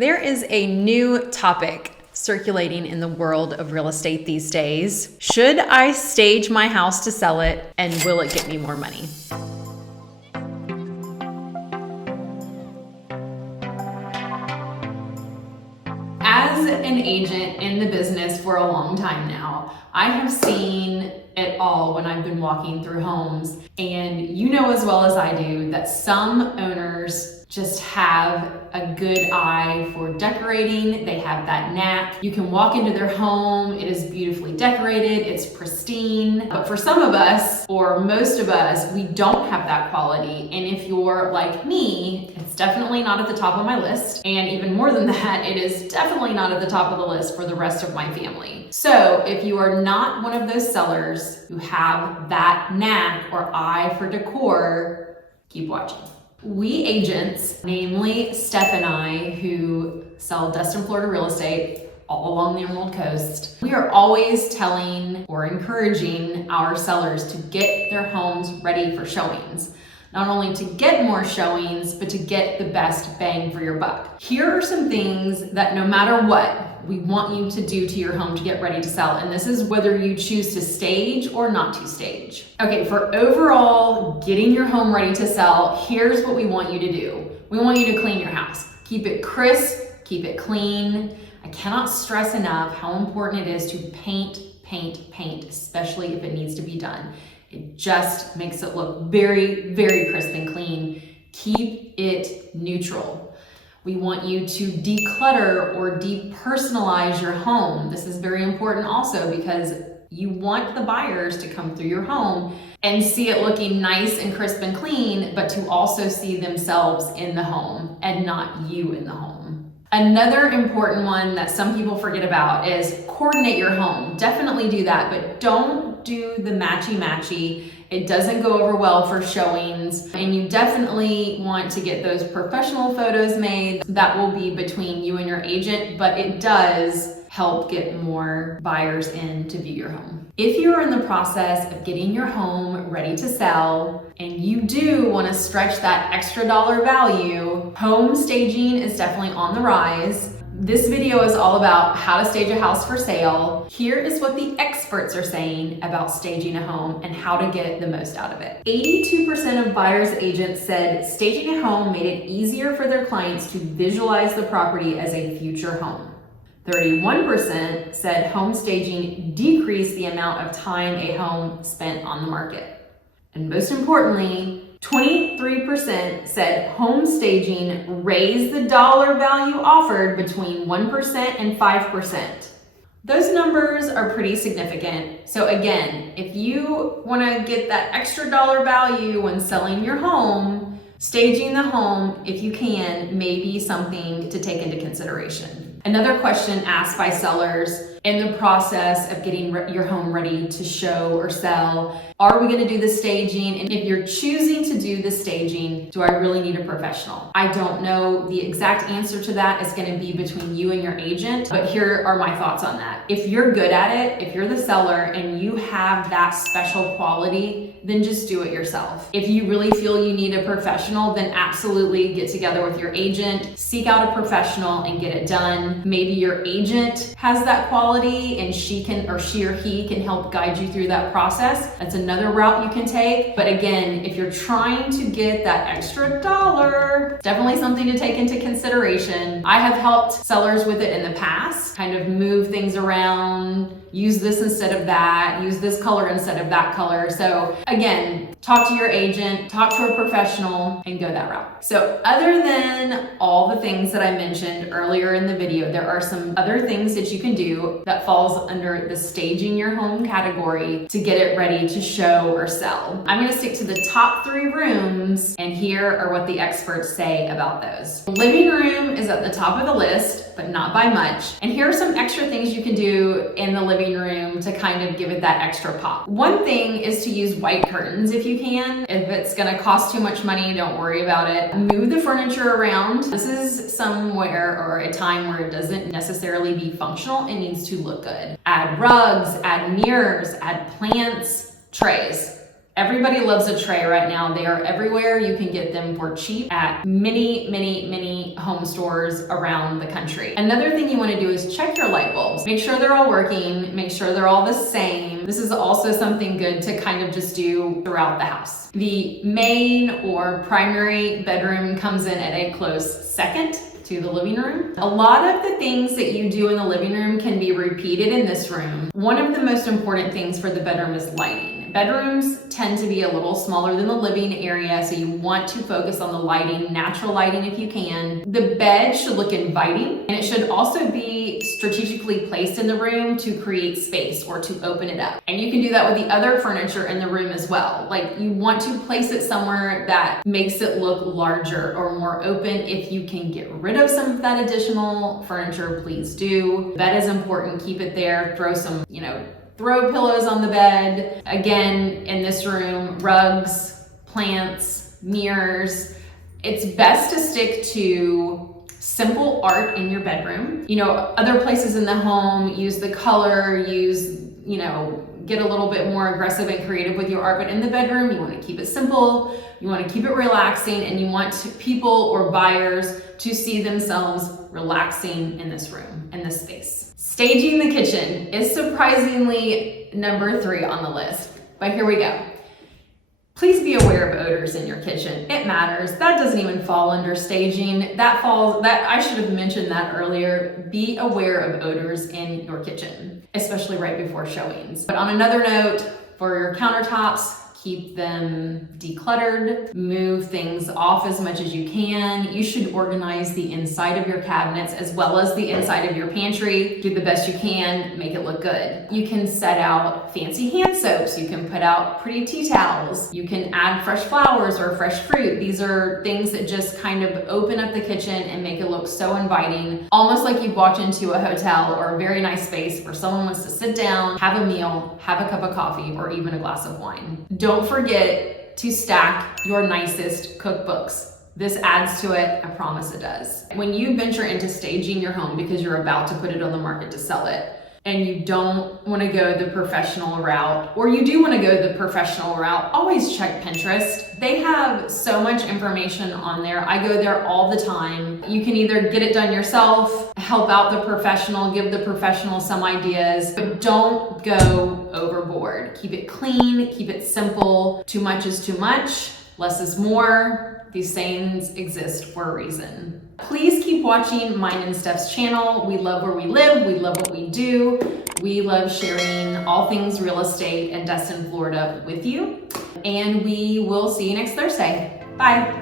There is a new topic circulating in the world of real estate these days. Should I stage my house to sell it, and will it get me more money? As an agent in the business for a long time now, I have seen it all when I've been walking through homes. And you know as well as I do that some owners just have a good eye for decorating. They have that knack. You can walk into their home, it is beautifully decorated, it's pristine. But for some of us, or most of us, we don't have that quality. And if you're like me, it's definitely not at the top of my list. And even more than that, it is definitely not at the top of the list for the rest of my family. So if you are not one of those sellers who have that knack or eye for decor, keep watching. We agents, namely Steph and I, who sell Destin, Florida real estate all along the Emerald Coast, we are always telling or encouraging our sellers to get their homes ready for showings. Not only to get more showings, but to get the best bang for your buck. Here are some things that no matter what, we want you to do to your home to get ready to sell. And this is whether you choose to stage or not to stage. Okay, for overall getting your home ready to sell, here's what we want you to do. We want you to clean your house. Keep it crisp, keep it clean. I cannot stress enough how important it is to paint, especially if it needs to be done. It just makes it look very, very crisp and clean. Keep it neutral. We want you to declutter or depersonalize your home. This is very important also because you want the buyers to come through your home and see it looking nice and crisp and clean, but to also see themselves in the home and not you in the home. Another important one that some people forget about is coordinate your home. Definitely do that, but don't do the matchy-matchy. It doesn't go over well for showings, and you definitely want to get those professional photos made. That will be between you and your agent, but it does help get more buyers in to view your home. If you're in the process of getting your home ready to sell and you do want to stretch that extra dollar value, home staging is definitely on the rise. This video is all about how to stage a house for sale. Here is what the experts are saying about staging a home and how to get the most out of it. 82% of buyers agents said staging a home made it easier for their clients to visualize the property as a future home. 31% said home staging decreased the amount of time a home spent on the market. And most importantly, 23% said home staging raised the dollar value offered between 1% and 5%. Those numbers are pretty significant. So again, if you want to get that extra dollar value when selling your home, staging the home, if you can, may be something to take into consideration. Another question asked by sellers in the process of getting your home ready to show or sell, are we going to do the staging? And if you're choosing to do the staging, do I really need a professional? I don't know. The exact answer to that is going to be between you and your agent, but here are my thoughts on that. If you're good at it, if you're the seller and you have that special quality, then just do it yourself. If you really feel you need a professional, then absolutely get together with your agent, seek out a professional and get it done. Maybe your agent has that quality and she or he can help guide you through that process. That's another route you can take. But again, if you're trying to get that extra dollar, definitely something to take into consideration. I have helped sellers with it in the past, kind of move things around, use this instead of that, use this color instead of that color. So again, talk to your agent, talk to a professional, and go that route. So other than all the things that I mentioned earlier in the video, there are some other things that you can do that falls under the staging your home category to get it ready to show or sell. I'm gonna stick to the top 3 rooms, and here are what the experts say about those. The living room is at the top of the list, but not by much. And here are some extra things you can do in the living room to kind of give it that extra pop. One thing is to use white curtains if you can. If it's gonna cost too much money, don't worry about it. Move the furniture around. This is somewhere or a time where it doesn't necessarily be functional. It needs to look good. Add rugs, add mirrors, add plants, trays. Everybody loves a tray right now. They are everywhere. You can get them for cheap at many home stores around the country. Another thing you want to do is check your light bulbs. Make sure they're all working. Make sure they're all the same. This is also something good to kind of just do throughout the house. The main or primary bedroom comes in at a close second to the living room. A lot of the things that you do in the living room can be repeated in this room. One of the most important things for the bedroom is lighting. Bedrooms tend to be a little smaller than the living area, so you want to focus on the lighting, natural lighting if you can. The bed should look inviting, and it should also be strategically placed in the room to create space or to open it up. And you can do that with the other furniture in the room as well. Like, you want to place it somewhere that makes it look larger or more open. If you can get rid of some of that additional furniture, please do. Bed is important, keep it there. Throw some, throw pillows on the bed. Again, in this room, rugs, plants, mirrors. It's best to stick to simple art in your bedroom. Other places in the home, use the color, get a little bit more aggressive and creative with your art, but in the bedroom, you want to keep it simple, you want to keep it relaxing, and you want people or buyers to see themselves relaxing in this room, in this space. Staging the kitchen is surprisingly number 3 on the list, but here we go. Please be aware of odors in your kitchen. It matters. That doesn't even fall under staging. I should have mentioned that earlier. Be aware of odors in your kitchen, especially right before showings. But on another note, for your countertops, keep them decluttered, move things off as much as you can. You should organize the inside of your cabinets as well as the inside of your pantry. Do the best you can, make it look good. You can set out fancy hand soaps. You can put out pretty tea towels. You can add fresh flowers or fresh fruit. These are things that just kind of open up the kitchen and make it look so inviting, almost like you've walked into a hotel or a very nice space where someone wants to sit down, have a meal, have a cup of coffee, or even a glass of wine. Don't forget to stack your nicest cookbooks. This adds to it, I promise it does. When you venture into staging your home because you're about to put it on the market to sell it, and you don't want to go the professional route, or you do want to go the professional route, always check Pinterest. They have so much information on there. I go there all the time. You can either get it done yourself, help out the professional, give the professional some ideas, but don't go overboard. Keep it clean, keep it simple. Too much is too much, less is more. These sayings exist for a reason. Please keep watching Mine and Steph's channel. We love where we live. We love what we do. We love sharing all things real estate in Destin, Florida with you. And we will see you next Thursday. Bye.